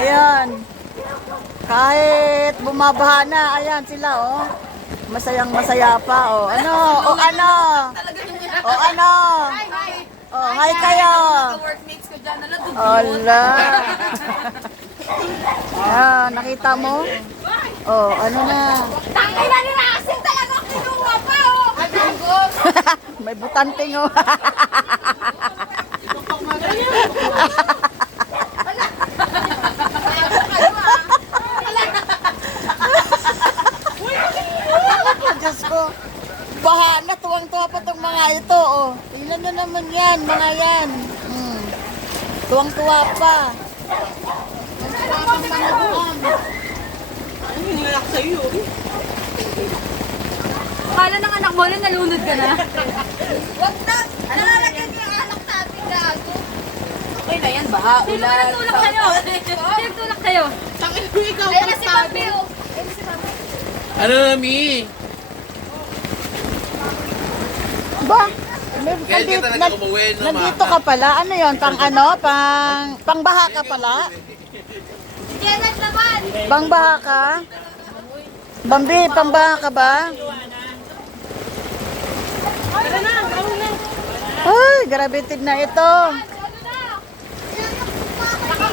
Ayan. Kahit bumabaha na, ayan sila, oh. Masayang masaya pa, oh. Ano? O ano? O ano? Oh, hi kayo. Workmates ko dyan, naladugod. Ala. Ah, nakita mo? Oh, ano na? Tangay na nila kasi talaga kinuha pa, oh. Adugod. May butanting, oh. Diyos ko. Baha na, tuwang-tuwa pa itong mga ito, oh. Tingnan nyo naman yan, mga yan. Tuwang-tuwa pa. Ano yung nilalak sa'yo? Akala ng anak mo lang nalunod ka na. Wag na! Nalalagyan niya yung anak natin gago. Okay na yan, baha, ulan. Sino tulak kayo? Sino tulak kayo? Tangin mo ikaw Ayun na pang si sabi. Papi, oh. Ayun na si Papi. Ano na, Mi? Ba? Kaya ka talaga umuwi, no, Nandito ka pala. Ano yon? Pang ano? Pangbaha ka pala? Janet naman! Pangbaha ka? Bambi, pangbaha ka ba? Ay, gravited na ito.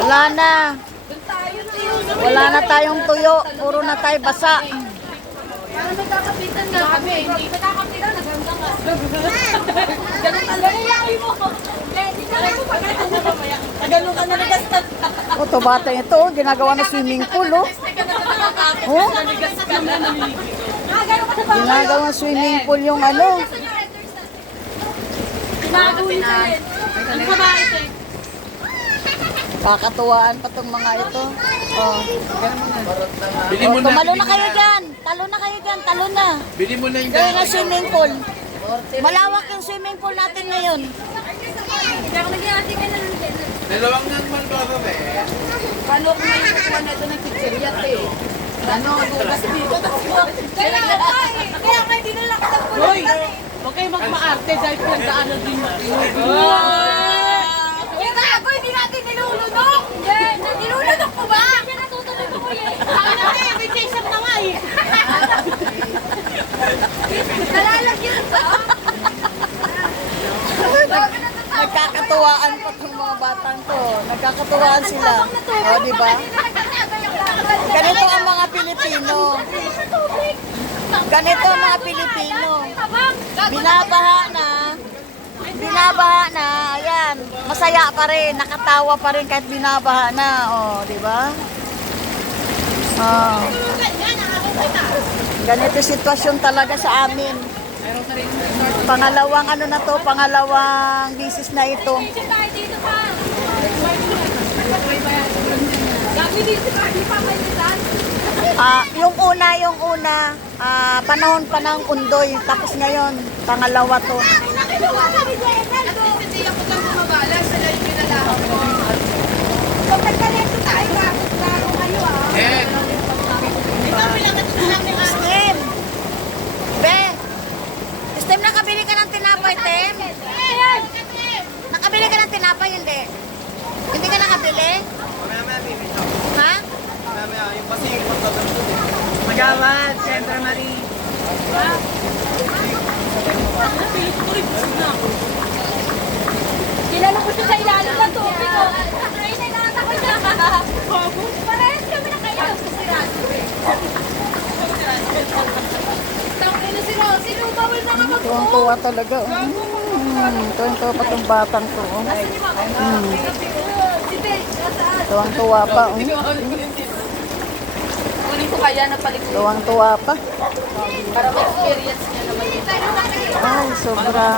Wala na. Wala na tayong tuyo. Puro na tayo basa. Parang nagkakapitan nga kami. Nagkakapitan, nagandang ka. Ganun talaga mo. Hindi na lang mo pagkakita na mamaya. Ganun ka na nagastan. O, to bata ito, oh, ginagawa na swimming pool, oh. Oh, ginagawa swimming pool yung ano. Ang kabahay, te. Kakatuwaan pa tong mga ito. Oh. Bili Oh, mo na. tumalo na kayo dyan. Talo na kayo dyan. Talo na. Bili mo na yung Gawin na swimming pool. Malawak yung swimming pool natin ngayon. Kaya kung nag-iati ka na lang din. Dalawang nang malbaba, eh. Paano kung may kukuha na ito ng chichirya, te? Ano, bukas dito. Kaya nga, hindi na lang sa pulo. Hoy! Huwag kayo magmaarte dahil pinagdaanan din mo. Yung gago, hindi natin nilulunok! Nilulunok mo ba? Hindi siya natutuloy mo, kuya. May chase up na nga eh. Nalalagyan ka? Nagkakatuwaan pa tong mga batang to. Nagkakatuwaan sila. O, di ba? Ganito ang mga Pilipino. Ganito ang mga Pilipino. Binabaha na. Binabaha na. Ayan. Masaya pa rin. Nakatawa pa rin kahit binabaha na. O, di ba? Oh. Ganito yung sitwasyon talaga sa amin. Pangalawang ano na to, pangalawang bisis na ito. Dito pa. Gabi dito pa, di pa mailitan. Yung una, panahon pa ng undoy. Tapos ngayon, pangalawa to. Eh, Stem! Be! Stem, nakabili ka ng tinapay, Tem? Nakabili ka ng tinapay, hindi? Hindi ka nakabili? Ha? Magawad, Siyempre Marie. Kilala ko siya sa ilalim ng tubig ko. Ay, nailangan ko siya. Parehas kami na kayo. Tangin na si Rosie, bawal na nga mag-go. Tuwang-tuwa talaga. Tuwang-tuwa pa tong batang to. Oh. Si Bel, nasaan? Tuwang-tuwa pa. Oh. Kunin ko kaya na palikod. Tuwang-tuwa pa. Para ma-experience niya naman yun. Ay, sobra.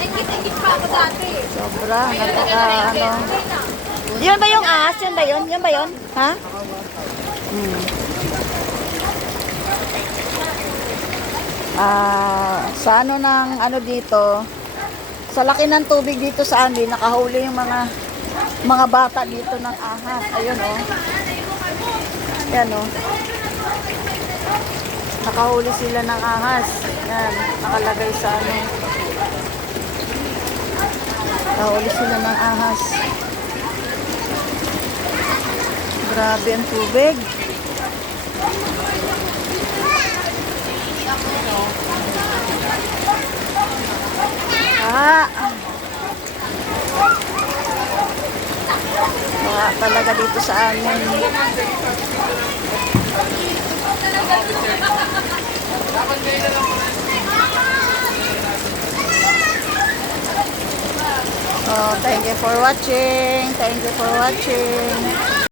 Engit-engit pa ako dati. Sobra. Ano. Yun ba yung ahas? Yun ba yun? Yun ba yun? Ha? Sa ano ng ano dito, sa laki ng tubig dito sa amin, nakahuli yung mga bata dito ng ahas. Ayun oh. Yan oh. Nakahuli sila ng ahas. Yan, nakalagay sa ano. Nakahuli sila ng ahas. Grabe ang tubig. Ah. Wala talaga dito sa amin. Oh, thank you for watching. Thank you for watching.